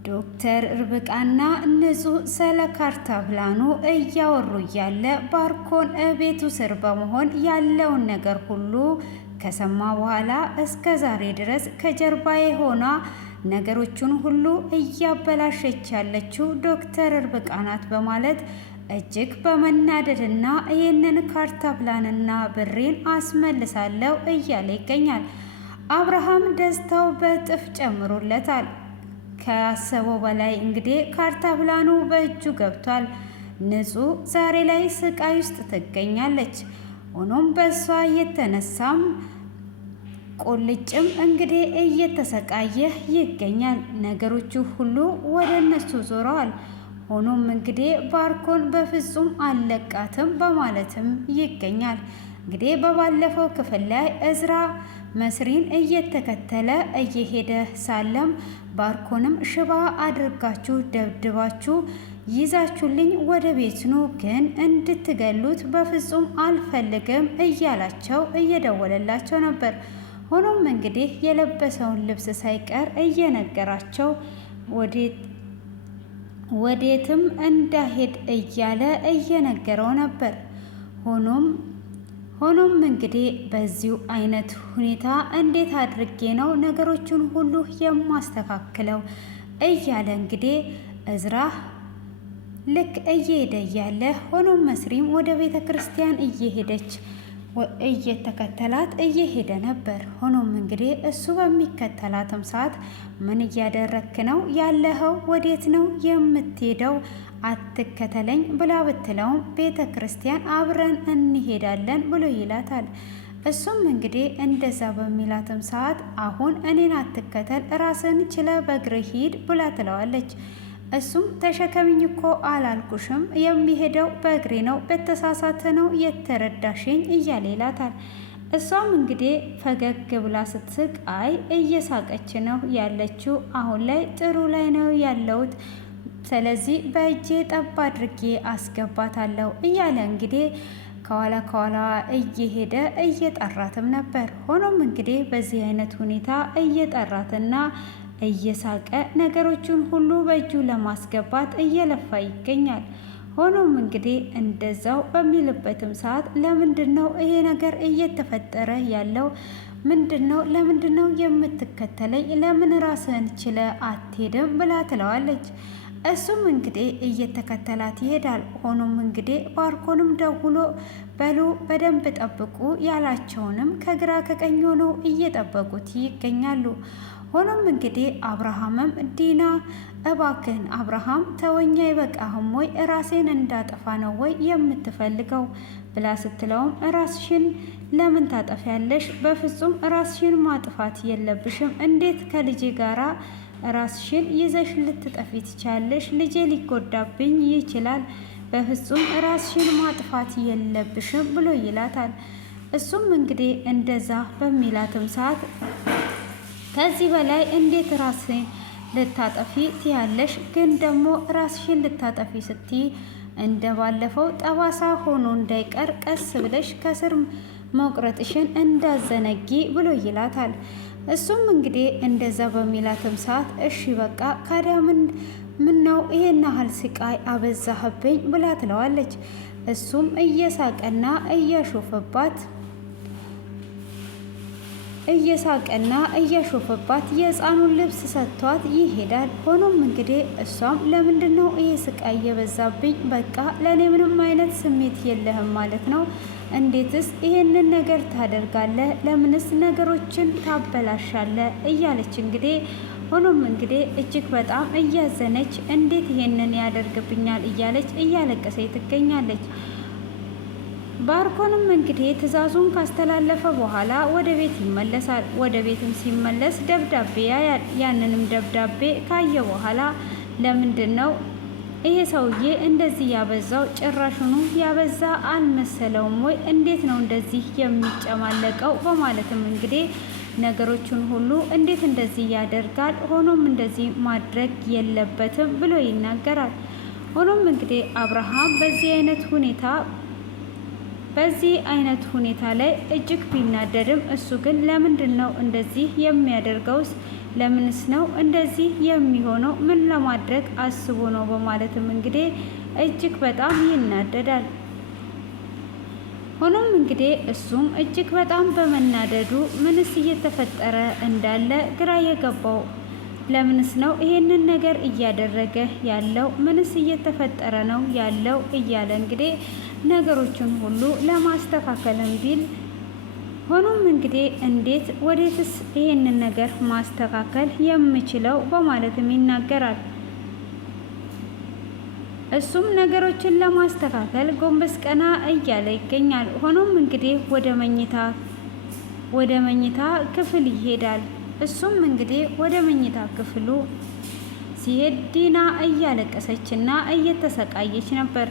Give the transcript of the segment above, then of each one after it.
ዶክተር ርብቃና ንጹህ ስለ ካርታ ፕላኑ እያወሩ እያለ ባርኮን ቤቱ ስር በመሆን ያለውን ነገር ሁሉ ከሰማ በኋላ እስከ ዛሬ ድረስ ከጀርባዬ ሆና ነገሮቹን ሁሉ እያበላሸች ያለችው ዶክተር ርብቃ ናት በማለት እጅግ በመናደድና ይህንን ካርታ ፕላንና ብሬን አስመልሳለሁ እያለ ይገኛል። አብርሃም ደስታው በእጥፍ ጨምሮለታል። ከያሰበው በላይ እንግዲህ ካርታ ፕላኑ በእጁ ገብቷል። ንጹህ ዛሬ ላይ ስቃይ ውስጥ ትገኛለች። ሆኖም በእሷ የተነሳም ቁልጭም እንግዲህ እየተሰቃየ ይገኛል። ነገሮቹ ሁሉ ወደ እነሱ ዞረዋል። ሆኖም እንግዲህ ባርኮን በፍጹም አልለቃትም በማለትም ይገኛል። እንግዲህ በባለፈው ክፍል ላይ እዝራ መስሪን እየተከተለ እየሄደ ሳለም ባርኮንም ሽባ አድርጋችሁ ደብድባችሁ ይዛችሁልኝ ወደ ቤት ኑ፣ ግን እንድትገሉት በፍጹም አልፈልግም እያላቸው እየደወለላቸው ነበር። ሆኖም እንግዲህ የለበሰውን ልብስ ሳይቀር እየነገራቸው ወዴትም እንዳሄድ እያለ እየነገረው ነበር። ሆኖም እንግዲህ በዚሁ አይነት ሁኔታ እንዴት አድርጌ ነው ነገሮችን ሁሉ የማስተካክለው እያለ እንግዲህ እዝራ ልክ እየሄደ እያለ ሆኖም መስሪም ወደ ቤተ ክርስቲያን እየተከተላት እየሄደ ነበር። ሆኖም እንግዲህ እሱ በሚከተላትም ሰዓት ምን እያደረክ ነው ያለኸው? ወዴት ነው የምትሄደው? አትከተለኝ ብላ ብትለውም ቤተ ክርስቲያን አብረን እንሄዳለን ብሎ ይላታል። እሱም እንግዲህ እንደዛ በሚላትም ሰዓት አሁን እኔን አትከተል፣ ራስን ችለ በእግር ሂድ ብላ ትለዋለች። እሱም ተሸከምኝ እኮ አላልኩሽም? የሚሄደው በእግሬ ነው፣ በተሳሳተ ነው የተረዳሽኝ እያለ ይላታል። እሷም እንግዲህ ፈገግ ብላ ስትስቅ አይ እየሳቀች ነው ያለችው፣ አሁን ላይ ጥሩ ላይ ነው ያለሁት፣ ስለዚህ በእጄ ጠብ አድርጌ አስገባታለሁ እያለ እንግዲህ ከኋላ እየሄደ እየጠራትም ነበር። ሆኖም እንግዲህ በዚህ አይነት ሁኔታ እየጠራትና እየሳቀ ነገሮችን ሁሉ በእጁ ለማስገባት እየለፋ ይገኛል። ሆኖም እንግዲህ እንደዛው በሚልበትም ሰዓት ለምንድን ነው ይሄ ነገር እየተፈጠረ ያለው? ለምንድን ነው የምትከተለኝ? ለምን ራስህን ችለ አትሄድም ብላ ትለዋለች። እሱም እንግዲህ እየተከተላት ይሄዳል። ሆኖም እንግዲህ ባርኮንም ደውሎ በሉ በደንብ ጠብቁ ያላቸውንም ከግራ ከቀኝ ሆነው እየጠበቁት ይገኛሉ። ሆኖም እንግዲህ አብርሃምም ዲና እባክህን አብርሃም ተወኛ አይበቃህም ወይ? ራሴን እንዳጠፋ ነው ወይ የምትፈልገው ብላ ስትለውም ራስሽን ለምን ታጠፊያለሽ? በፍጹም ራስሽን ማጥፋት የለብሽም። እንዴት ከልጄ ጋራ ራስሽን ይዘሽ ልትጠፊ ትቻለሽ? ልጄ ሊጎዳብኝ ይችላል። በፍጹም ራስሽን ማጥፋት የለብሽም ብሎ ይላታል። እሱም እንግዲህ እንደዛ በሚላትም ሰዓት ከዚህ በላይ እንዴት ራስሽን ልታጠፊ ትያለሽ? ግን ደግሞ ራስሽን ልታጠፊ ስትይ እንደ ባለፈው ጠባሳ ሆኖ እንዳይቀር ቀስ ብለሽ ከስር መቁረጥሽን እንዳዘነጊ ብሎ ይላታል። እሱም እንግዲህ እንደዛ በሚላትም ሰዓት እሺ በቃ ካዲያ ምን ነው ይሄን ያህል ስቃይ አበዛህብኝ ብላ ትለዋለች። እሱም እየሳቀና እያሾፈባት የህፃኑን ልብስ ሰጥቷት ይሄዳል። ሆኖም እንግዲህ እሷም ለምንድን ነው ይሄ ስቃይ የበዛብኝ? በቃ ለእኔ ምንም አይነት ስሜት የለህም ማለት ነው? እንዴትስ ይሄንን ነገር ታደርጋለህ? ለምንስ ነገሮችን ታበላሻለህ? እያለች እንግዲህ ሆኖም እንግዲህ እጅግ በጣም እያዘነች እንዴት ይሄንን ያደርግብኛል እያለች እያለቀሰች ትገኛለች። ባርኮንም እንግዲህ ትዕዛዙን ካስተላለፈ በኋላ ወደ ቤት ይመለሳል። ወደ ቤትም ሲመለስ ደብዳቤ ያያል። ያንንም ደብዳቤ ካየ በኋላ ለምንድን ነው ይሄ ሰውዬ እንደዚህ ያበዛው? ጭራሹኑ ያበዛ አልመሰለውም ወይ? እንዴት ነው እንደዚህ የሚጨማለቀው? በማለትም እንግዲህ ነገሮችን ሁሉ እንዴት እንደዚህ ያደርጋል? ሆኖም እንደዚህ ማድረግ የለበትም ብሎ ይናገራል። ሆኖም እንግዲህ አብርሃም በዚህ አይነት ሁኔታ ላይ እጅግ ቢናደድም እሱ ግን ለምንድን ነው እንደዚህ የሚያደርገውስ? ለምንስ ነው እንደዚህ የሚሆነው? ምን ለማድረግ አስቦ ነው? በማለትም እንግዲህ እጅግ በጣም ይናደዳል። ሆኖም እንግዲህ እሱም እጅግ በጣም በመናደዱ ምንስ እየተፈጠረ እንዳለ ግራ የገባው ለምንስ ነው ይሄንን ነገር እያደረገ ያለው? ምንስ እየተፈጠረ ነው ያለው? እያለ እንግዲህ ነገሮችን ሁሉ ለማስተካከልም ቢል ሆኖም እንግዲህ እንዴት ወዴትስ ይሄንን ነገር ማስተካከል የምችለው በማለትም ይናገራል። እሱም ነገሮችን ለማስተካከል ጎንበስ ቀና እያለ ይገኛል። ሆኖም እንግዲህ ወደ መኝታ ክፍል ይሄዳል። እሱም እንግዲህ ወደ መኝታ ክፍሉ ሲሄድ ዲና እያለቀሰችና እየተሰቃየች ነበር።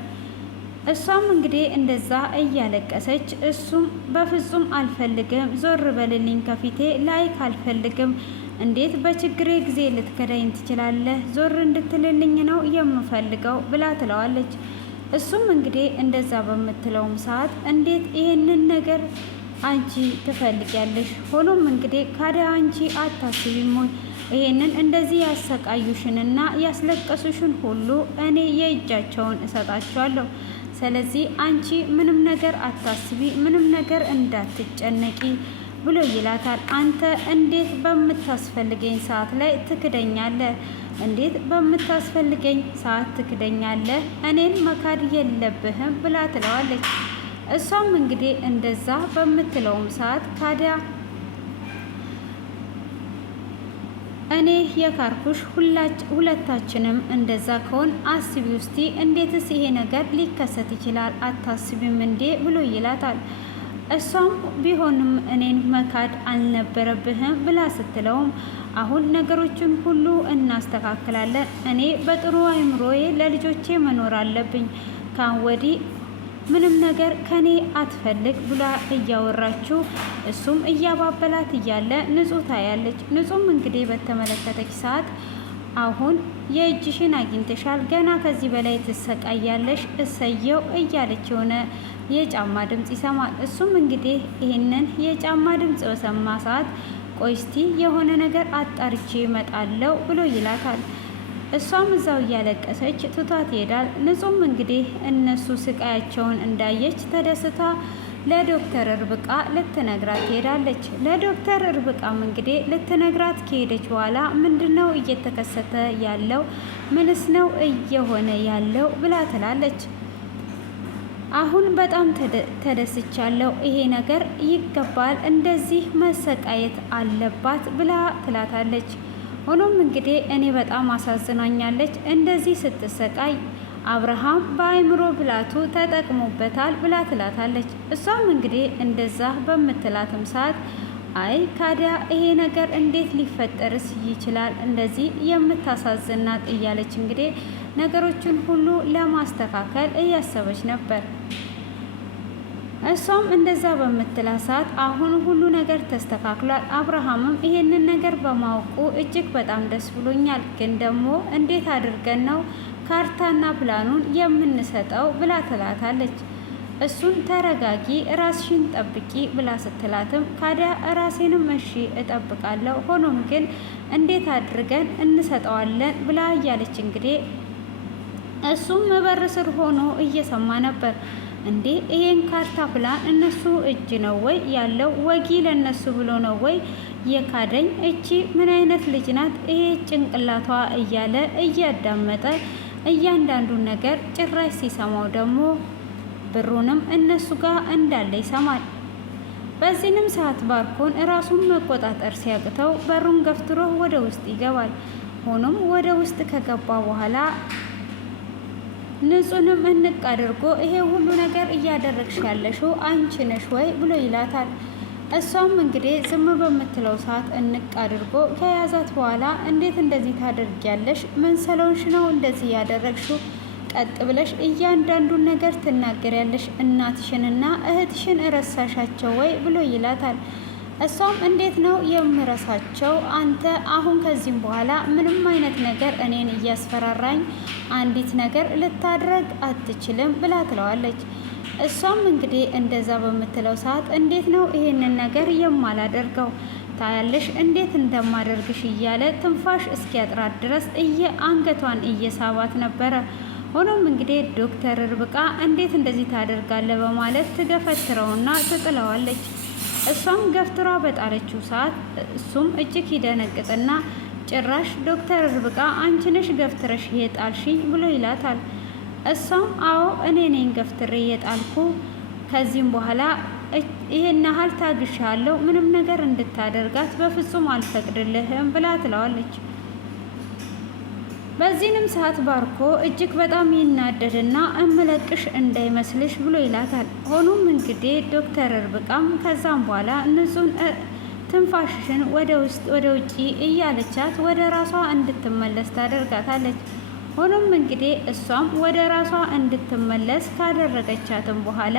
እሷም እንግዲህ እንደዛ እያለቀሰች እሱም በፍጹም አልፈልግም፣ ዞር በልልኝ ከፊቴ ላይክ አልፈልግም፣ እንዴት በችግሬ ጊዜ ልትከዳኝ ትችላለህ? ዞር እንድትልልኝ ነው የምፈልገው ብላ ትለዋለች። እሱም እንግዲህ እንደዛ በምትለውም ሰዓት እንዴት ይሄንን ነገር አንቺ ትፈልጊያለሽ? ሆኖም እንግዲህ ካዲያ አንቺ አታስቢም ወይ? ይሄንን እንደዚህ ያሰቃዩሽንና ያስለቀሱሽን ሁሉ እኔ የእጃቸውን እሰጣቸዋለሁ። ስለዚህ አንቺ ምንም ነገር አታስቢ፣ ምንም ነገር እንዳትጨነቂ ብሎ ይላታል። አንተ እንዴት በምታስፈልገኝ ሰዓት ላይ ትክደኛለህ? እንዴት በምታስፈልገኝ ሰዓት ትክደኛለህ? እኔን መካድ የለብህም ብላ ትለዋለች። እሷም እንግዲህ እንደዛ በምትለውም ሰዓት ካዲያ እኔ የካርኩሽ ሁለታችንም እንደዛ ከሆን አስቢ ውስቲ እንዴትስ ይሄ ነገር ሊከሰት ይችላል? አታስቢም እንዴ ብሎ ይላታል። እሷም ቢሆንም እኔን መካድ አልነበረብህም ብላ ስትለውም አሁን ነገሮችን ሁሉ እናስተካክላለን፣ እኔ በጥሩ አይምሮዬ ለልጆቼ መኖር አለብኝ፣ ካሁን ወዲህ ምንም ነገር ከኔ አትፈልግ ብላ እያወራችው እሱም እያባበላት እያለ ንጹህ ታያለች። ንጹህም እንግዲህ በተመለከተች ሰዓት አሁን የእጅሽን አግኝተሻል፣ ገና ከዚህ በላይ ትሰቃያለሽ፣ እሰየው እያለች የሆነ የጫማ ድምፅ ይሰማል። እሱም እንግዲህ ይህንን የጫማ ድምፅ በሰማ ሰዓት ቆይ እስቲ የሆነ ነገር አጣርቼ እመጣለሁ ብሎ ይላታል። እሷም እዛው እያለቀሰች ትቷት ይሄዳል። ንጹም እንግዲህ እነሱ ስቃያቸውን እንዳየች ተደስታ ለዶክተር እርብቃ ልትነግራት ትሄዳለች። ለዶክተር እርብቃም እንግዲህ ልትነግራት ከሄደች በኋላ ምንድነው እየተከሰተ ያለው? ምንስ ነው እየሆነ ያለው ብላ ትላለች። አሁን በጣም ተደስቻለሁ፣ ይሄ ነገር ይገባል፣ እንደዚህ መሰቃየት አለባት ብላ ትላታለች። ሆኖም እንግዲህ እኔ በጣም አሳዝናኛለች፣ እንደዚህ ስትሰቃይ አብርሃም በአይምሮ ብላቱ ተጠቅሞበታል ብላ ትላታለች። እሷም እንግዲህ እንደዛ በምትላትም ሰዓት አይ ካዲያ ይሄ ነገር እንዴት ሊፈጠርስ ይችላል? እንደዚህ የምታሳዝናት እያለች እንግዲህ ነገሮችን ሁሉ ለማስተካከል እያሰበች ነበር። እሷም እንደዛ በምትላት ሰዓት አሁን ሁሉ ነገር ተስተካክሏል። አብርሃምም ይሄንን ነገር በማወቁ እጅግ በጣም ደስ ብሎኛል። ግን ደግሞ እንዴት አድርገን ነው ካርታና ፕላኑን የምንሰጠው ብላ ትላታለች። እሱን ተረጋጊ፣ ራስሽን ጠብቂ ብላ ስትላትም ካዲያ ራሴንም እሺ እጠብቃለሁ፣ ሆኖም ግን እንዴት አድርገን እንሰጠዋለን ብላ እያለች እንግዲህ እሱም በር ስር ሆኖ እየሰማ ነበር። እንዴ ይሄን ካርታ ፕላን እነሱ እጅ ነው ወይ ያለው? ወጊ ለነሱ ብሎ ነው ወይ የካደኝ? እቺ ምን አይነት ልጅ ናት? ይሄ ጭንቅላቷ እያለ እያዳመጠ እያንዳንዱን ነገር ጭራሽ ሲሰማው ደግሞ ብሩንም እነሱ ጋር እንዳለ ይሰማል። በዚህንም ሰዓት ባርኮን እራሱን መቆጣጠር ሲያቅተው በሩን ገፍትሮ ወደ ውስጥ ይገባል። ሆኖም ወደ ውስጥ ከገባ በኋላ ንጹንም እንቅ አድርጎ ይሄ ሁሉ ነገር እያደረግሽ ያለሽው አንቺ ነሽ ወይ ብሎ ይላታል። እሷም እንግዲህ ዝም በምትለው ሰዓት እንቅ አድርጎ ከያዛት በኋላ እንዴት እንደዚህ ታደርጊያለሽ? ምን ስለሆንሽ ነው እንደዚህ ያደረግሽው? ቀጥ ብለሽ እያንዳንዱን ነገር ትናገሪያለሽ። እናትሽንና እህትሽን እረሳሻቸው ወይ ብሎ ይላታል። እሷም እንዴት ነው የምረሳቸው? አንተ አሁን ከዚህም በኋላ ምንም አይነት ነገር እኔን እያስፈራራኝ አንዲት ነገር ልታድረግ አትችልም ብላ ትለዋለች። እሷም እንግዲህ እንደዛ በምትለው ሰዓት እንዴት ነው ይሄንን ነገር የማላደርገው? ታያለሽ እንዴት እንደማደርግሽ እያለ ትንፋሽ እስኪያጥራት ድረስ አንገቷን እየሳባት ነበረ። ሆኖም እንግዲህ ዶክተር ርብቃ እንዴት እንደዚህ ታደርጋለ በማለት ትገፈትረውና ትጥለዋለች። እሷም ገፍትሯ በጣለችው ሰዓት እሱም እጅግ ይደነግጥና ጭራሽ ዶክተር ርብቃ አንቺ ነሽ ገፍትረሽ የጣልሽኝ ብሎ ይላታል። እሷም አዎ እኔ ነኝ ገፍትሬ የጣልኩ፣ ከዚህም በኋላ ይሄን ያህል ታግሻለሁ፣ ምንም ነገር እንድታደርጋት በፍጹም አልፈቅድልህም ብላ ትለዋለች። በዚህንም ሰዓት ባርኮ እጅግ በጣም ይናደድና እምለቅሽ እንዳይመስልሽ ብሎ ይላታል። ሆኖም እንግዲህ ዶክተር ርብቃም ከዛም በኋላ ንጹን ትንፋሽሽን ወደ ውስጥ ወደ ውጪ እያለቻት ወደ ራሷ እንድትመለስ ታደርጋታለች። ሆኖም እንግዲህ እሷም ወደ ራሷ እንድትመለስ ካደረገቻትም በኋላ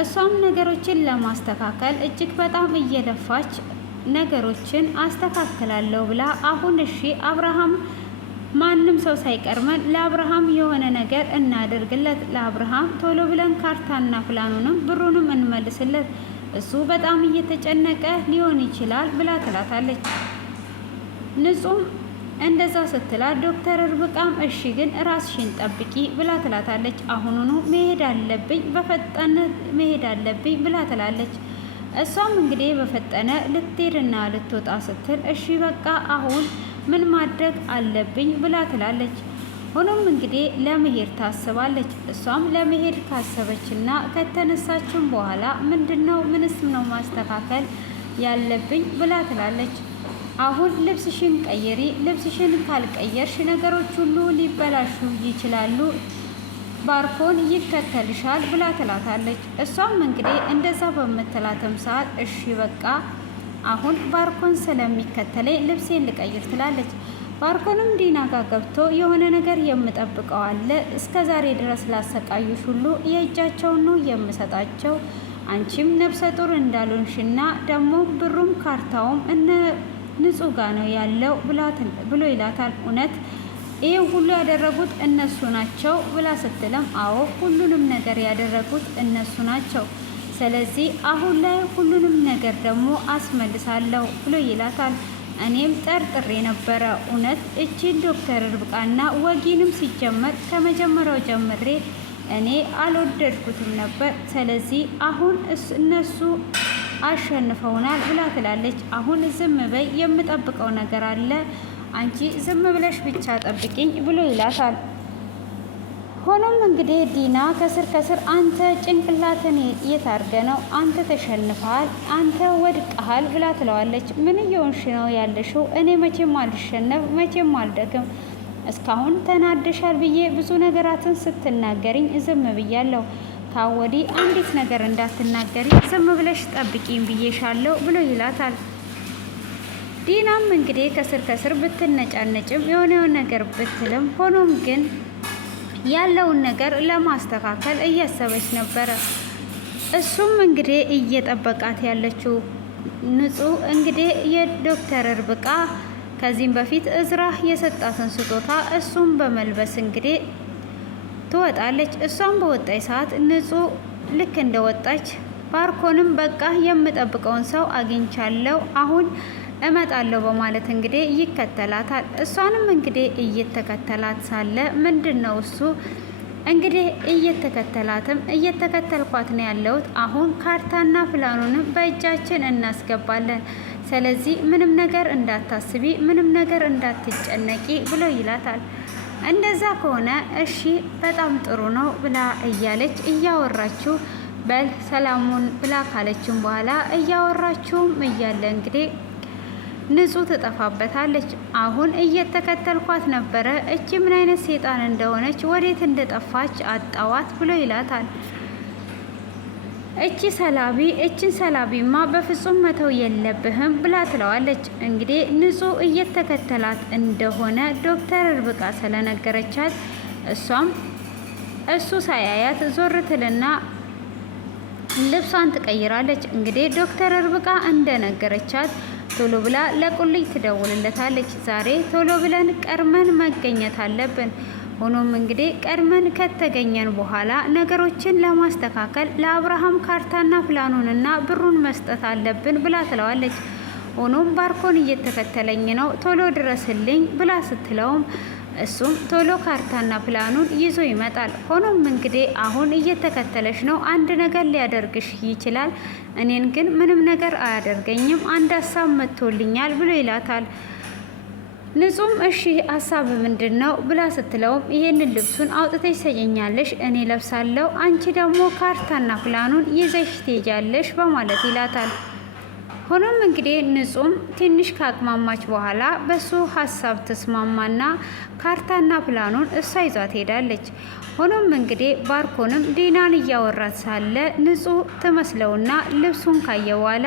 እሷም ነገሮችን ለማስተካከል እጅግ በጣም እየለፋች ነገሮችን አስተካክላለሁ ብላ አሁን እሺ አብርሃም ማንም ሰው ሳይቀርመን ለአብርሃም የሆነ ነገር እናደርግለት፣ ለአብርሃም ቶሎ ብለን ካርታና ፕላኑንም ብሩንም እንመልስለት፣ እሱ በጣም እየተጨነቀ ሊሆን ይችላል ብላ ትላታለች። ንጹም እንደዛ ስትላት ዶክተር ርብቃም እሺ ግን ራስሽን ጠብቂ ብላ ትላታለች። አሁኑኑ መሄድ አለብኝ በፈጠነ መሄድ አለብኝ ብላ ትላለች። እሷም እንግዲህ በፈጠነ ልትሄድና ልትወጣ ስትል እሺ በቃ አሁን ምን ማድረግ አለብኝ ብላ ትላለች። ሆኖም እንግዲህ ለመሄድ ታስባለች። እሷም ለመሄድ ካሰበችና ከተነሳችን በኋላ ምንድነው ምንስ ነው ማስተካከል ያለብኝ ብላ ትላለች። አሁን ልብስሽን ቀይሪ፣ ልብስሽን ካልቀየርሽ ነገሮች ሁሉ ሊበላሹ ይችላሉ፣ ባርኮን ይከተልሻል ብላ ትላታለች። እሷም እንግዲህ እንደዛ በምትላትም ሰዓት እሺ በቃ አሁን ባርኮን ስለሚከተለኝ ልብሴን ልቀይር ትላለች። ባርኮንም ዲና ጋር ገብቶ የሆነ ነገር የምጠብቀው አለ፣ እስከ ዛሬ ድረስ ላሰቃዩሽ ሁሉ የእጃቸውን ነው የምሰጣቸው፣ አንቺም ነፍሰ ጡር እንዳልሆንሽና ደግሞ ብሩም ካርታውም እነ ንጹህ ጋ ነው ያለው ብሎ ይላታል። እውነት ይህ ሁሉ ያደረጉት እነሱ ናቸው ብላ ስትለም አዎ ሁሉንም ነገር ያደረጉት እነሱ ናቸው፣ ስለዚህ አሁን ላይ ሁሉንም ነገር ደግሞ አስመልሳለሁ ብሎ ይላታል። እኔም ጠርጥሬ ነበረ እውነት እቺን ዶክተር ርብቃና ወጊንም ሲጀመር ከመጀመሪያው ጀምሬ እኔ አልወደድኩትም ነበር፣ ስለዚህ አሁን እነሱ አሸንፈውናል ብላ ትላለች። አሁን ዝም በይ የምጠብቀው ነገር አለ፣ አንቺ ዝም ብለሽ ብቻ ጠብቂኝ ብሎ ይላታል። ሆኖም እንግዲህ ዲና ከስር ከስር አንተ ጭንቅላትን የታርገ ነው፣ አንተ ተሸንፈሃል፣ አንተ ወድቀሃል ብላ ትለዋለች። ምን እየሆንሽ ነው ያለሽው? እኔ መቼም አልሸነፍ መቼም አልደክም፣ እስካሁን ተናደሻል ብዬ ብዙ ነገራትን ስትናገሪኝ ዝም ብያለሁ፣ ታወዲ አንዲት ነገር እንዳትናገሪ ዝም ብለሽ ጠብቂኝ ብዬሻለሁ ብሎ ይላታል። ዲናም እንግዲህ ከስር ከስር ብትነጫነጭም የሆነውን ነገር ብትልም ሆኖም ግን ያለውን ነገር ለማስተካከል እያሰበች ነበረ። እሱም እንግዲህ እየጠበቃት ያለችው ንጹህ እንግዲህ የዶክተር ርብቃ ከዚህም በፊት እዝራ የሰጣትን ስጦታ እሱም በመልበስ እንግዲህ ትወጣለች። እሷም በወጣች ሰዓት ንጹህ ልክ እንደወጣች ባርኮንም በቃ የምጠብቀውን ሰው አግኝቻለሁ አሁን እመጣለሁ በማለት እንግዲህ ይከተላታል። እሷንም እንግዲህ እየተከተላት ሳለ ምንድነው እሱ እንግዲህ እየተከተልኳት ነው ያለሁት፣ አሁን ካርታና ፕላኑንም በእጃችን እናስገባለን፣ ስለዚህ ምንም ነገር እንዳታስቢ፣ ምንም ነገር እንዳትጨነቂ ብሎ ይላታል። እንደዛ ከሆነ እሺ በጣም ጥሩ ነው ብላ እያለች እያወራችው በል ሰላሙን ብላ ካለችም በኋላ እያወራችውም እያለ እንግዲህ ንጹህ ትጠፋበታለች። አሁን እየተከተልኳት ነበረ፣ እቺ ምን አይነት ሴጣን እንደሆነች ወዴት እንደጠፋች አጣዋት ብሎ ይላታል። እችን ሰላቢማ በፍጹም መተው የለብህም ብላ ትለዋለች። እንግዲህ ንጹህ እየተከተላት እንደሆነ ዶክተር ርብቃ ስለነገረቻት እሷም እሱ ሳያያት ዞር ትልና ልብሷን ትቀይራለች። እንግዲህ ዶክተር ርብቃ እንደነገረቻት ቶሎ ብላ ለቁልኝ ትደውልለታለች። ዛሬ ቶሎ ብለን ቀርመን መገኘት አለብን፣ ሆኖም እንግዲህ ቀድመን ከተገኘን በኋላ ነገሮችን ለማስተካከል ለአብርሃም ካርታና ፕላኑንና ብሩን መስጠት አለብን ብላ ትለዋለች። ሆኖም ባርኮን እየተከተለኝ ነው ቶሎ ድረስልኝ ብላ ስትለውም እሱም ቶሎ ካርታና ፕላኑን ይዞ ይመጣል። ሆኖም እንግዲህ አሁን እየተከተለሽ ነው፣ አንድ ነገር ሊያደርግሽ ይችላል፣ እኔን ግን ምንም ነገር አያደርገኝም፣ አንድ ሀሳብ መጥቶልኛል ብሎ ይላታል። ንጹም እሺ ሀሳብ ምንድን ነው ብላ ስትለውም ይሄንን ልብሱን አውጥተሽ ሰኘኛለሽ፣ እኔ ለብሳለሁ፣ አንቺ ደግሞ ካርታና ፕላኑን ይዘሽ ትሄጃለሽ በማለት ይላታል። ሆኖም እንግዲህ ንጹም ትንሽ ካቅማማች በኋላ በሱ ሀሳብ ተስማማና ካርታና ፕላኑን እሷ ይዟት ሄዳለች። ሆኖም እንግዲህ ባርኮንም ዲናን እያወራት ሳለ ንጹህ ትመስለውና ልብሱን ካየ በኋላ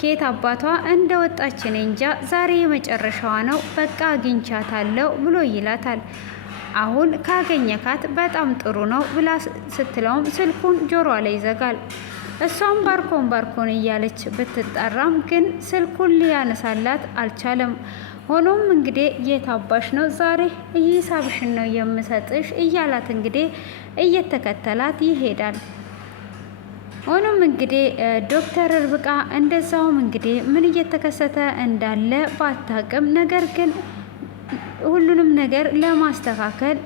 ኬት አባቷ እንደወጣች እኔ እንጃ፣ ዛሬ የመጨረሻዋ ነው፣ በቃ አግኝቻታለሁ ብሎ ይላታል። አሁን ካገኘካት በጣም ጥሩ ነው ብላ ስትለውም ስልኩን ጆሮዋ ላይ ይዘጋል። እሷም ባርኮን እያለች ብትጠራም ግን ስልኩን ሊያነሳላት አልቻለም። ሆኖም እንግዲህ የታባሽ ነው ዛሬ ሂሳብሽን ነው የምሰጥሽ እያላት እንግዲህ እየተከተላት ይሄዳል። ሆኖም እንግዲህ ዶክተር ርብቃ እንደዛውም እንግዲህ ምን እየተከሰተ እንዳለ ባታቅም ነገር ግን ሁሉንም ነገር ለማስተካከል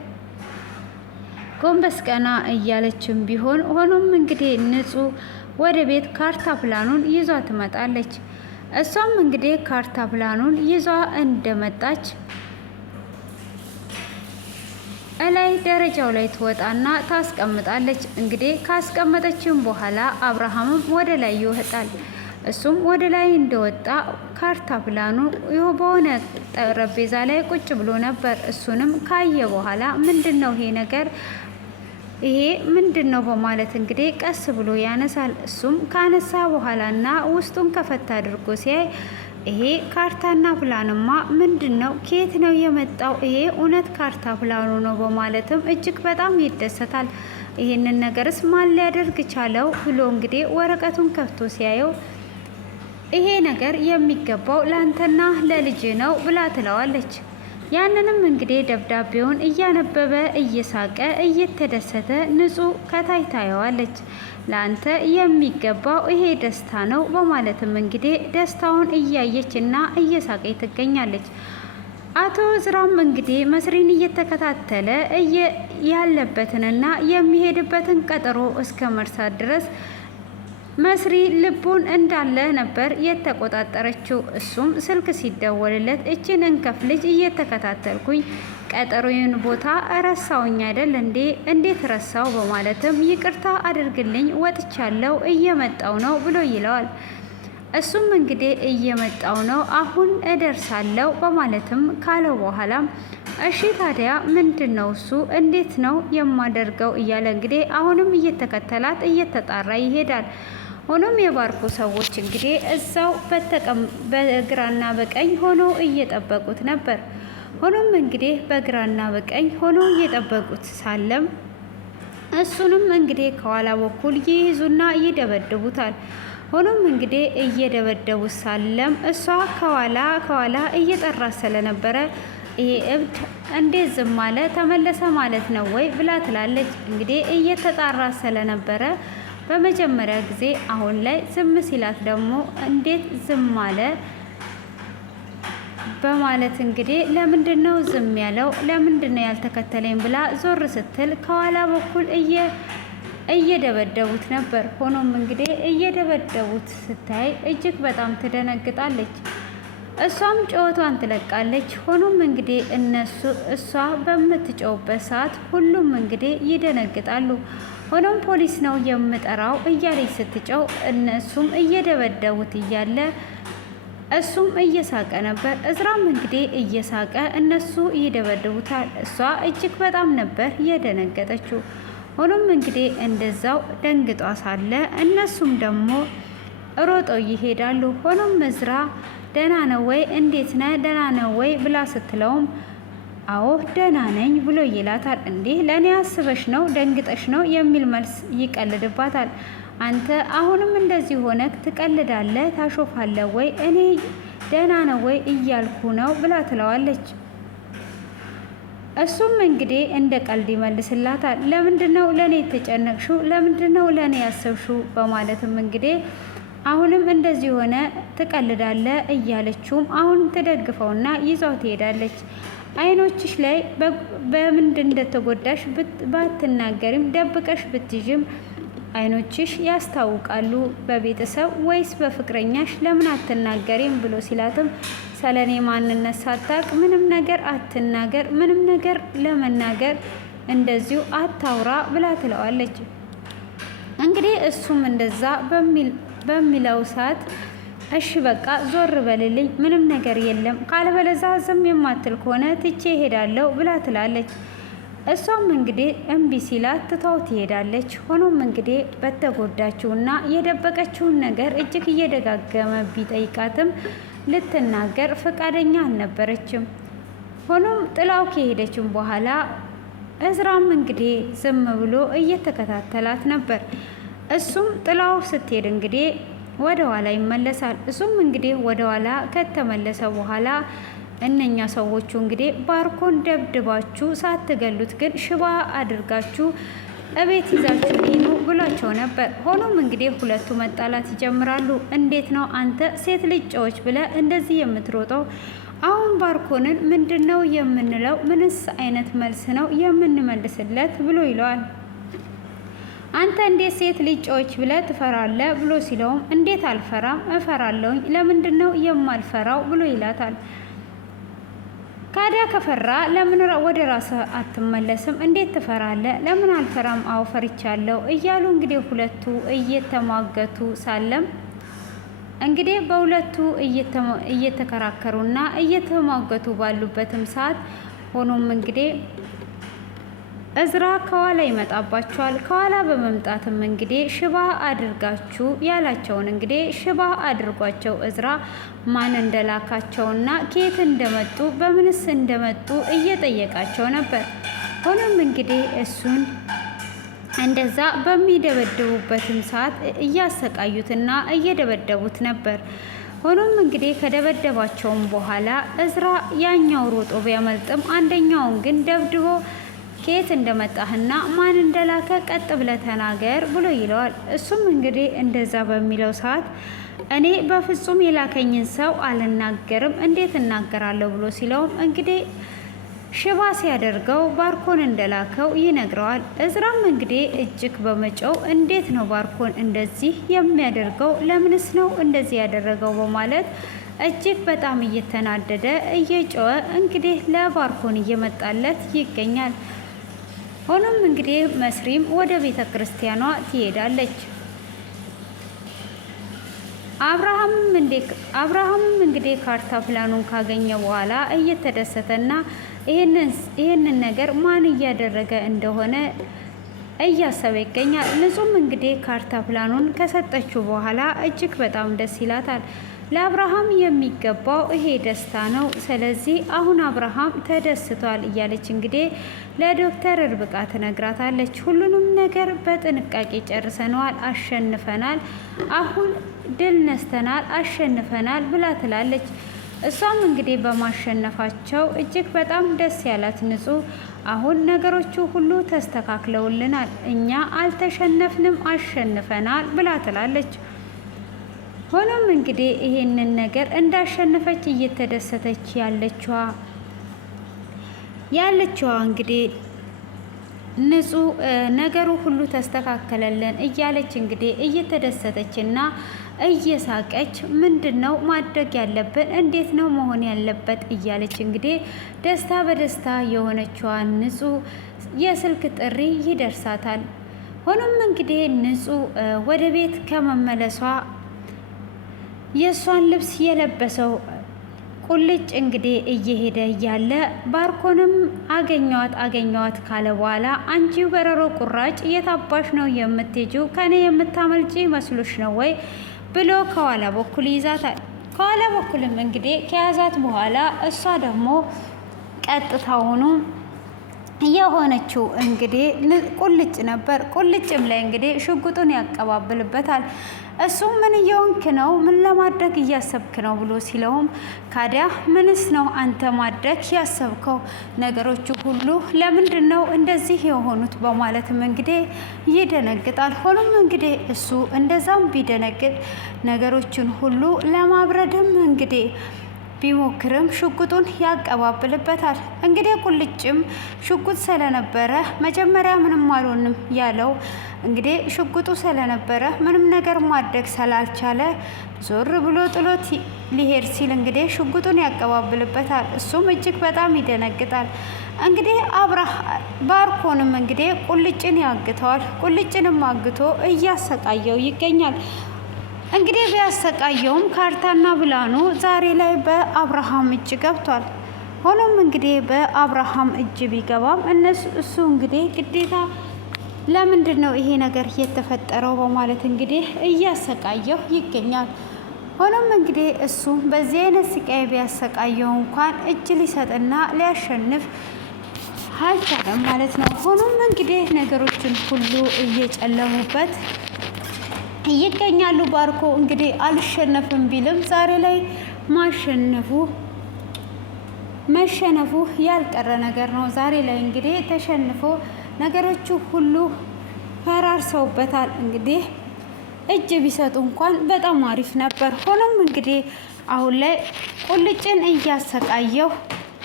ጎንበስ ቀና እያለችም ቢሆን ሆኖም እንግዲህ ንጹህ ወደ ቤት ካርታ ፕላኑን ይዟ ትመጣለች። እሷም እንግዲህ ካርታ ፕላኑን ይዟ እንደመጣች እላይ ደረጃው ላይ ትወጣና ታስቀምጣለች። እንግዲህ ካስቀመጠችም በኋላ አብርሃምም ወደ ላይ ይወጣል። እሱም ወደ ላይ እንደወጣ ካርታ ፕላኑ በሆነ ጠረጴዛ ላይ ቁጭ ብሎ ነበር። እሱንም ካየ በኋላ ምንድነው ይሄ ነገር ይሄ ምንድነው በማለት እንግዲህ ቀስ ብሎ ያነሳል። እሱም ካነሳ በኋላና ውስጡን ከፈታ አድርጎ ሲያይ ይሄ ካርታና ፕላንማ ምንድነው? ከየት ነው የመጣው? ይሄ እውነት ካርታ ፕላኑ ነው በማለትም እጅግ በጣም ይደሰታል። ይሄንን ነገርስ ማን ሊያደርግ ቻለው ብሎ እንግዲህ ወረቀቱን ከፍቶ ሲያየው ይሄ ነገር የሚገባው ላንተና ለልጅ ነው ብላ ትለዋለች። ያንንም እንግዲህ ደብዳቤውን እያነበበ እየሳቀ እየተደሰተ ንጹህ ከታይ ታየዋለች። ላንተ የሚገባው ይሄ ደስታ ነው በማለትም እንግዲህ ደስታውን እያየች እና እየሳቀች ትገኛለች። አቶ ዝራም እንግዲህ መስሪን እየተከታተለ ያለበትንና የሚሄድበትን ቀጠሮ እስከ መርሳት ድረስ መስሪ ልቡን እንዳለ ነበር የተቆጣጠረችው። እሱም ስልክ ሲደወልለት እችን እንከፍ ልጅ እየተከታተልኩኝ ቀጠሮዬን ቦታ ረሳውኝ አይደል እንዴ? እንዴት ረሳው? በማለትም ይቅርታ አድርግልኝ ወጥቻለሁ እየመጣው ነው ብሎ ይለዋል። እሱም እንግዲህ እየመጣው ነው አሁን እደርሳለሁ በማለትም ካለው በኋላም እሺ ታዲያ ምንድን ነው እሱ እንዴት ነው የማደርገው እያለ እንግዲህ አሁንም እየተከተላት እየተጣራ ይሄዳል። ሆኖም የባርኮ ሰዎች እንግዲህ እዛው በግራና በቀኝ ሆኖ እየጠበቁት ነበር። ሆኖም እንግዲህ በግራና በቀኝ ሆኖ እየጠበቁት ሳለም እሱንም እንግዲህ ከኋላ በኩል ይይዙና ይደበድቡታል። ሆኖም እንግዲህ እየደበደቡት ሳለም እሷ ከኋላ እየጠራ ስለነበረ ይሄ እብድ እንዴት ዝም አለ? ተመለሰ ማለት ነው ወይ ብላ ትላለች። እንግዲህ እየተጣራ ስለነበረ በመጀመሪያ ጊዜ አሁን ላይ ዝም ሲላት ደግሞ እንዴት ዝም አለ በማለት እንግዲህ ለምንድነው ዝም ያለው? ለምንድነው ያልተከተለኝ ብላ ዞር ስትል ከኋላ በኩል እየደበደቡት ነበር። ሆኖም እንግዲህ እየደበደቡት ስታይ እጅግ በጣም ትደነግጣለች። እሷም ጨዋታዋን ትለቃለች። ሆኖም እንግዲህ እሷ በምትጨውበት ሰዓት ሁሉም እንግዲህ ይደነግጣሉ። ሆኖም ፖሊስ ነው የምጠራው እያለች ስትጨው እነሱም እየደበደቡት እያለ እሱም እየሳቀ ነበር። እዝራም እንግዲህ እየሳቀ እነሱ ይደበድቡታል። እሷ እጅግ በጣም ነበር የደነገጠችው። ሆኖም እንግዲህ እንደዛው ደንግጧ ሳለ እነሱም ደግሞ ሮጠው ይሄዳሉ። ሆኖም እዝራ ደህና ነው ወይ? እንዴት ነህ? ደህና ነው ወይ ብላ ስትለውም አዎ ደህና ነኝ ብሎ ይላታል። እንዲህ ለእኔ አስበሽ ነው ደንግጠሽ ነው የሚል መልስ ይቀልድባታል። አንተ አሁንም እንደዚህ ሆነህ ትቀልዳለህ፣ ታሾፋለህ ወይ? እኔ ደህና ነው ወይ እያልኩ ነው ብላ ትለዋለች። እሱም እንግዲህ እንደ ቀልድ ይመልስላታል። ለምንድነው ለኔ የተጨነቅሽው? ለምንድነው ለኔ ያሰብሽው? በማለትም እንግዲህ አሁንም እንደዚህ ሆነ ትቀልዳለ እያለችውም አሁን ትደግፈውና ይዛው ትሄዳለች። አይኖችሽ ላይ በምንድን እንደተጎዳሽ ባትናገሪም ደብቀሽ ብትይዥም አይኖችሽ ያስታውቃሉ። በቤተሰብ ወይስ በፍቅረኛሽ ለምን አትናገሪም ብሎ ሲላትም ሰለኔ ማንነት ሳታቅ ምንም ነገር አትናገር፣ ምንም ነገር ለመናገር እንደዚሁ አታውራ ብላ ትለዋለች። እንግዲህ እሱም እንደዛ በሚለው ሰዓት እሺ በቃ ዞር በልልኝ፣ ምንም ነገር የለም፣ ካልበለዛ ዝም የማትል ከሆነ ትቼ ሄዳለሁ ብላ ትላለች። እሷም እንግዲህ እምቢ ሲላት ትታው ትሄዳለች። ሆኖም እንግዲህ በተጎዳችውና የደበቀችውን ነገር እጅግ እየደጋገመ ቢጠይቃትም ልትናገር ፈቃደኛ አልነበረችም። ሆኖም ጥላው ከሄደችም በኋላ እዝራም እንግዲህ ዝም ብሎ እየተከታተላት ነበር። እሱም ጥላው ስትሄድ እንግዲህ ወደ ኋላ ይመለሳል። እሱም እንግዲህ ወደ ኋላ ከተመለሰ በኋላ እነኛ ሰዎቹ እንግዲህ ባርኮን ደብድባችሁ ሳትገሉት ግን ሽባ አድርጋችሁ እቤት ይዛችሁ ሂኑ ብሏቸው ነበር። ሆኖም እንግዲህ ሁለቱ መጣላት ይጀምራሉ። እንዴት ነው አንተ ሴት ልጅ ጨዎች ብለህ እንደዚህ የምትሮጠው? አሁን ባርኮንን ምንድነው የምንለው? ምንስ አይነት መልስ ነው የምንመልስለት? ብሎ ይለዋል። አንተ እንዴት ሴት ልጅ ጨዎች ብለህ ትፈራለህ? ብሎ ሲለውም እንዴት አልፈራም፣ እፈራለሁኝ። ለምንድነው የማልፈራው? ብሎ ይላታል። ካዲያ ከፈራ ለምን ወደ ራስህ አትመለስም? እንዴት ትፈራለህ? ለምን አልፈራም? አዎ ፈርቻለሁ እያሉ እንግዲህ ሁለቱ እየተሟገቱ ሳለም እንግዲህ በሁለቱ እየተከራከሩና እየተሟገቱ ባሉበትም ሰዓት ሆኖም እንግዲህ እዝራ ከኋላ ይመጣባቸዋል። ከኋላ በመምጣትም እንግዲህ ሽባ አድርጋችሁ ያላቸውን እንግዲህ ሽባ አድርጓቸው እዝራ ማን እንደላካቸውና ከየት እንደመጡ በምንስ እንደመጡ እየጠየቃቸው ነበር። ሆኖም እንግዲህ እሱን እንደዛ በሚደበድቡበትም ሰዓት እያሰቃዩትና እየደበደቡት ነበር። ሆኖም እንግዲህ ከደበደባቸውም በኋላ እዝራ ያኛው ሮጦ ቢያመልጥም አንደኛውን ግን ደብድቦ ከየት እንደመጣህና ማን እንደላከ ቀጥ ብለህ ተናገር ብሎ ይለዋል። እሱም እንግዲህ እንደዛ በሚለው ሰዓት እኔ በፍጹም የላከኝን ሰው አልናገርም፣ እንዴት እናገራለሁ ብሎ ሲለውም እንግዲህ ሽባ ሲያደርገው ባርኮን እንደላከው ይነግረዋል። እዝራም እንግዲህ እጅግ በመጨው እንዴት ነው ባርኮን እንደዚህ የሚያደርገው? ለምንስ ነው እንደዚህ ያደረገው? በማለት እጅግ በጣም እየተናደደ እየጮኸ እንግዲህ ለባርኮን እየመጣለት ይገኛል። ሆኖም እንግዲህ መስሪም ወደ ቤተ ክርስቲያኗ ትሄዳለች። አብርሃምም እንግዲህ ካርታ ፕላኑን ካገኘ በኋላ እየተደሰተና ይህንን ነገር ማን እያደረገ እንደሆነ እያሰበ ይገኛል። ንጹም እንግዲህ ካርታ ፕላኑን ከሰጠችው በኋላ እጅግ በጣም ደስ ይላታል። ለአብርሃም የሚገባው ይሄ ደስታ ነው። ስለዚህ አሁን አብርሃም ተደስቷል እያለች እንግዲህ ለዶክተር ርብቃ ትነግራታለች። ሁሉንም ነገር በጥንቃቄ ጨርሰነዋል፣ አሸንፈናል፣ አሁን ድል ነስተናል፣ አሸንፈናል ብላ ትላለች። እሷም እንግዲህ በማሸነፋቸው እጅግ በጣም ደስ ያላት ንጹህ አሁን ነገሮቹ ሁሉ ተስተካክለውልናል፣ እኛ አልተሸነፍንም፣ አሸንፈናል ብላ ትላለች። ሆኖም እንግዲህ ይሄንን ነገር እንዳሸነፈች እየተደሰተች ያለችዋ እንግዲህ ንጹህ ነገሩ ሁሉ ተስተካከለልን እያለች እንግዲህ እየተደሰተችና እየሳቀች ምንድነው ማድረግ ያለብን? እንዴት ነው መሆን ያለበት? እያለች እንግዲህ ደስታ በደስታ የሆነችዋ ንጹህ የስልክ ጥሪ ይደርሳታል። ሆኖም እንግዲህ ንጹህ ወደ ቤት ከመመለሷ የእሷን ልብስ የለበሰው ቁልጭ እንግዲህ እየሄደ እያለ ባርኮንም አገኘዋት ካለ በኋላ አንቺ በረሮ ቁራጭ የታባሽ ነው የምትሄጂው? ከኔ የምታመልጪ መስሎሽ ነው ወይ ብሎ ከኋላ በኩል ይዛታል። ከኋላ በኩልም እንግዲህ ከያዛት በኋላ እሷ ደግሞ ቀጥታውኑ የሆነችው እንግዲህ ቁልጭ ነበር። ቁልጭም ላይ እንግዲህ ሽጉጡን ያቀባብልበታል። እሱ ምን እየሆንክ ነው? ምን ለማድረግ እያሰብክ ነው ብሎ ሲለውም ካዲያ ምንስ ነው አንተ ማድረግ ያሰብከው? ነገሮቹ ሁሉ ለምንድን ነው እንደዚህ የሆኑት? በማለትም እንግዲህ ይደነግጣል። ሆኖም እንግዲህ እሱ እንደዛም ቢደነግጥ ነገሮችን ሁሉ ለማብረድም እንግዲህ ቢሞክርም ሽጉጡን ያቀባብልበታል። እንግዲህ ቁልጭም ሽጉጥ ስለነበረ መጀመሪያ ምንም አልሆንም ያለው እንግዲህ ሽጉጡ ስለነበረ ምንም ነገር ማድረግ ስላልቻለ ዞር ብሎ ጥሎት ሊሄድ ሲል እንግዲህ ሽጉጡን ያቀባብልበታል። እሱም እጅግ በጣም ይደነግጣል። እንግዲህ ባርኮንም እንግዲህ ቁልጭን ያግተዋል። ቁልጭንም አግቶ እያሰቃየው ይገኛል። እንግዲህ ቢያሰቃየውም ካርታና ብላኑ ዛሬ ላይ በአብርሃም እጅ ገብቷል። ሆኖም እንግዲህ በአብርሃም እጅ ቢገባም እሱ እንግዲህ ግዴታ ለምንድን ነው ይሄ ነገር የተፈጠረው በማለት እንግዲህ እያሰቃየው ይገኛል። ሆኖም እንግዲህ እሱ በዚህ አይነት ስቃይ ቢያሰቃየው እንኳን እጅ ሊሰጥና ሊያሸንፍ አልቻለም ማለት ነው። ሆኖም እንግዲህ ነገሮችን ሁሉ እየጨለሙበት ይገኛሉ። ባርኮ እንግዲህ አልሸነፍም ቢልም ዛሬ ላይ መሸነፉ ያልቀረ ነገር ነው። ዛሬ ላይ እንግዲህ ተሸንፎ ነገሮቹ ሁሉ ፈራርሰውበታል። እንግዲህ እጅ ቢሰጡ እንኳን በጣም አሪፍ ነበር። ሆኖም እንግዲህ አሁን ላይ ቁልጭን እያሰቃየው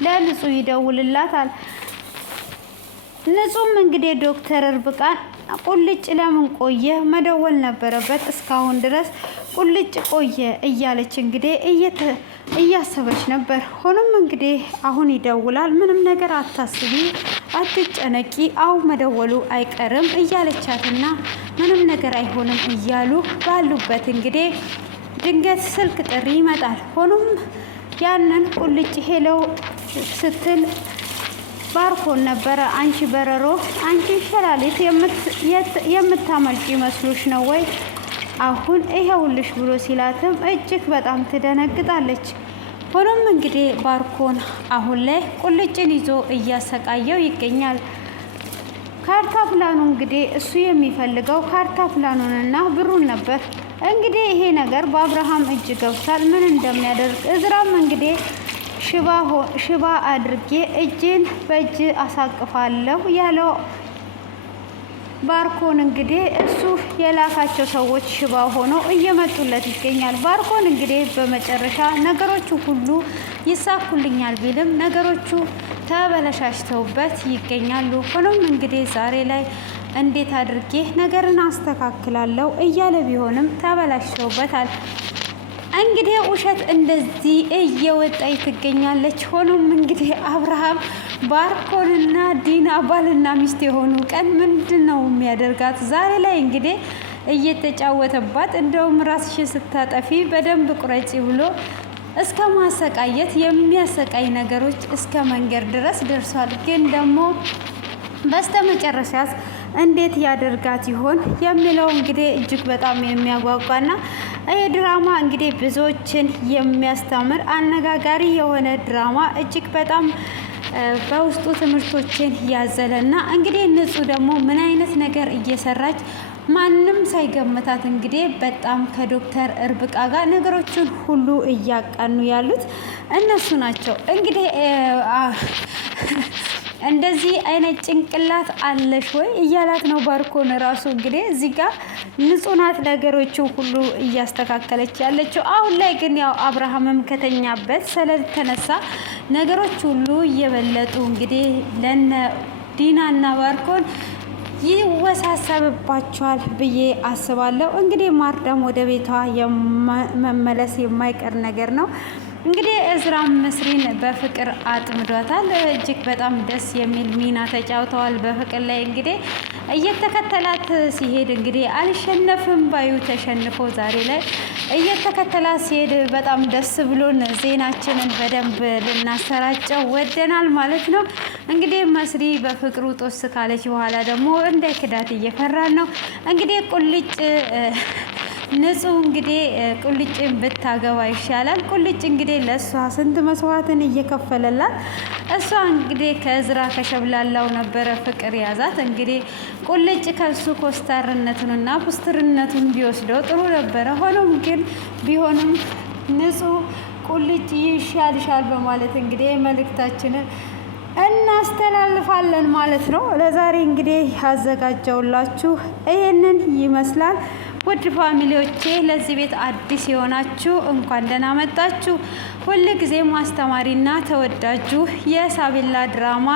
ለንጹህ ይደውልላታል። ንጹህም እንግዲህ ዶክተር እርብቃን ቁልጭ ለምን ቆየ? መደወል ነበረበት እስካሁን ድረስ ቁልጭ ቆየ እያለች እንግዲህ እያሰበች ነበር። ሆኖም እንግዲህ አሁን ይደውላል። ምንም ነገር አታስቢ፣ አትጨነቂ፣ አሁን መደወሉ አይቀርም እያለቻትና ምንም ነገር አይሆንም እያሉ ባሉበት እንግዲህ ድንገት ስልክ ጥሪ ይመጣል። ሆኖም ያንን ቁልጭ ሄለው ስትል ባርኮን ነበረ። አንቺ በረሮ፣ አንቺ ሸላሊት የምታመልጭ መስሎሽ ነው ወይ? አሁን ይኸውልሽ ብሎ ሲላትም እጅግ በጣም ትደነግጣለች። ሆኖም እንግዲህ ባርኮን አሁን ላይ ቁልጭን ይዞ እያሰቃየው ይገኛል። ካርታ ፕላኑ እንግዲህ እሱ የሚፈልገው ካርታ ፕላኑንና ብሩን ነበር። እንግዲህ ይሄ ነገር በአብርሃም እጅ ገብቷል። ምን እንደሚያደርግ እዝራም እንግዲህ ሽባ አድርጌ እጄን በእጅ አሳቅፋለሁ ያለው ባርኮን እንግዲህ እሱ የላካቸው ሰዎች ሽባ ሆኖ እየመጡለት ይገኛል። ባርኮን እንግዲህ በመጨረሻ ነገሮቹ ሁሉ ይሳኩልኛል ቢልም ነገሮቹ ተበለሻሽተውበት ይገኛሉ። ሆኖም እንግዲህ ዛሬ ላይ እንዴት አድርጌ ነገርን አስተካክላለሁ እያለ ቢሆንም ተበላሽተውበታል። እንግዲህ ውሸት እንደዚህ እየወጣች ትገኛለች። ሆኖም እንግዲህ አብርሃም ባርኮንና ዲና ባልና ሚስት የሆኑ ቀን ምንድን ነው የሚያደርጋት? ዛሬ ላይ እንግዲህ እየተጫወተባት እንደውም ራስሽን ስታጠፊ በደንብ ቁረጪ ብሎ እስከ ማሰቃየት የሚያሰቃይ ነገሮች እስከ መንገድ ድረስ ደርሷል። ግን ደግሞ በስተመጨረሻስ እንዴት ያደርጋት ይሆን የሚለው እንግዲህ እጅግ በጣም የሚያጓጓና ይህ ድራማ እንግዲህ ብዙዎችን የሚያስተምር አነጋጋሪ የሆነ ድራማ እጅግ በጣም በውስጡ ትምህርቶችን ያዘለና እንግዲህ ንጹህ ደግሞ ምን አይነት ነገር እየሰራች ማንም ሳይገምታት እንግዲህ በጣም ከዶክተር እርብቃ ጋር ነገሮችን ሁሉ እያቃኑ ያሉት እነሱ ናቸው። እንግዲህ እንደዚህ አይነት ጭንቅላት አለሽ ወይ እያላት ነው ባርኮን ራሱ። እንግዲህ እዚህ ጋር ንጹህ ናት ነገሮቹ ሁሉ እያስተካከለች ያለችው። አሁን ላይ ግን ያው አብርሃምም ከተኛበት ስለተነሳ ነገሮች ሁሉ እየበለጡ እንግዲህ ለነ ዲናና ባርኮን ይወሳሰብባቸዋል ብዬ አስባለሁ። እንግዲህ ማርዳም ወደ ቤቷ መመለስ የማይቀር ነገር ነው። እንግዲህ እዝራም መስሪን በፍቅር አጥምዷታል። እጅግ በጣም ደስ የሚል ሚና ተጫውተዋል። በፍቅር ላይ እንግዲህ እየተከተላት ሲሄድ እንግዲህ አልሸነፍም ባዩ ተሸንፎ ዛሬ ላይ እየተከተላት ሲሄድ በጣም ደስ ብሎን ዜናችንን በደንብ ልናሰራጨው ወደናል ማለት ነው። እንግዲህ መስሪ በፍቅሩ ጦስ ካለች በኋላ ደግሞ እንደ ክዳት እየፈራን ነው። እንግዲህ ቁልጭ ንጹህ እንግዲህ ቁልጭን ብታገባ ይሻላል። ቁልጭ እንግዲህ ለእሷ ስንት መስዋዕትን እየከፈለላት እሷ እንግዲህ ከእዝራ ከሸብላላው ነበረ ፍቅር ያዛት። እንግዲህ ቁልጭ ከሱ ኮስታርነቱንና ፑስትርነቱን ቢወስደው ጥሩ ነበረ። ሆኖም ግን ቢሆንም ንጹህ ቁልጭ ይሻልሻል በማለት እንግዲህ መልእክታችንን እናስተላልፋለን ማለት ነው። ለዛሬ እንግዲህ ያዘጋጀውላችሁ ይሄንን ይመስላል። ውድ ፋሚሊዎቼ ለዚህ ቤት አዲስ የሆናችሁ እንኳን ደህና መጣችሁ። ሁል ጊዜም አስተማሪና ተወዳጁ የሳቤላ ድራማ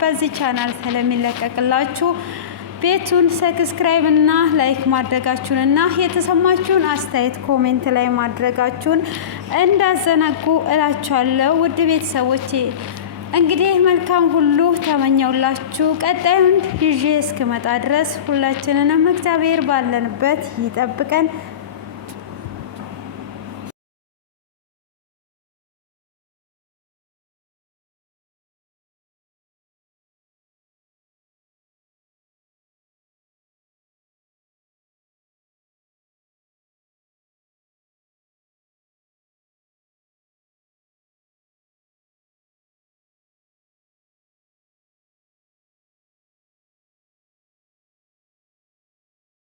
በዚህ ቻናል ስለሚለቀቅላችሁ ቤቱን ሰብስክራይብ እና ላይክ ማድረጋችሁንና የተሰማችሁን አስተያየት ኮሜንት ላይ ማድረጋችሁን እንዳዘነጉ እላችኋለሁ። ውድ ቤተሰቦቼ እንግዲህ መልካም ሁሉ ተመኘውላችሁ። ቀጣዩን ይዤ እስክመጣ ድረስ ሁላችንንም እግዚአብሔር ባለንበት ይጠብቀን።